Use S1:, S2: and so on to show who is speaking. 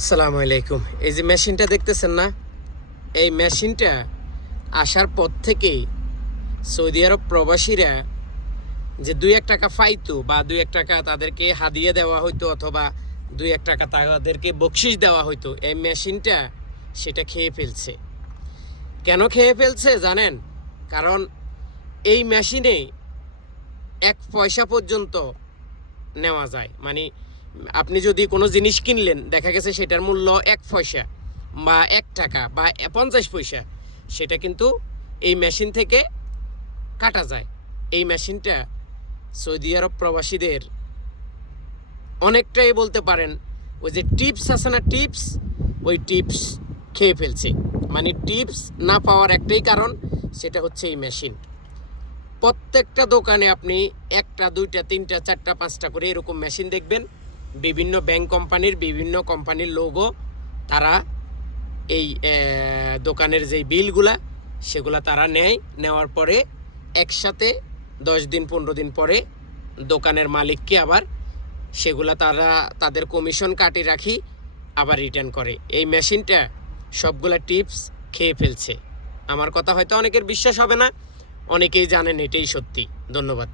S1: আসসালামু আলাইকুম। এই যে মেশিনটা দেখতেছেন না? এই মেশিনটা আসার পর থেকেই সৌদি আরব প্রবাসীরা যে দুই এক টাকা পাইতো বা দুই এক টাকা তাদেরকে হাদিয়ে দেওয়া হইতো অথবা দুই এক টাকা তাদেরকে বকশিস দেওয়া হইতো, এই মেশিনটা সেটা খেয়ে ফেলছে। কেন খেয়ে ফেলছে জানেন? কারণ এই মেশিনে এক পয়সা পর্যন্ত নেওয়া যায়। মানে আপনি যদি কোনো জিনিস কিনলেন, দেখা গেছে সেটার মূল্য এক পয়সা বা এক টাকা বা পঞ্চাশ পয়সা, সেটা কিন্তু এই মেশিন থেকে কাটা যায়। এই মেশিনটা সৌদি আরব প্রবাসীদের অনেকটাই বলতে পারেন, ওই যে টিপস আছে না টিপস, ওই টিপস খেয়ে ফেলছে। মানে টিপস না পাওয়ার একটাই কারণ, সেটা হচ্ছে এই মেশিন। প্রত্যেকটা দোকানে আপনি একটা, দুইটা, তিনটা, চারটা, পাঁচটা করে এরকম মেশিন দেখবেন। বিভিন্ন ব্যাংক কোম্পানির বিভিন্ন কোম্পানির লোগো তারা এই দোকানের যেই বিলগুলা, সেগুলা তারা নেয়। নেওয়ার পরে একসাথে দশ দিন, পনেরো দিন পরে দোকানের মালিককে আবার সেগুলা তারা, তাদের কমিশন কাটে রাখি, আবার রিটার্ন করে। এই মেশিনটা সবগুলা টিপস খেয়ে ফেলছে। আমার কথা হয়তো অনেকের বিশ্বাস হবে না, অনেকেই জানেন এটাই সত্যি। ধন্যবাদ।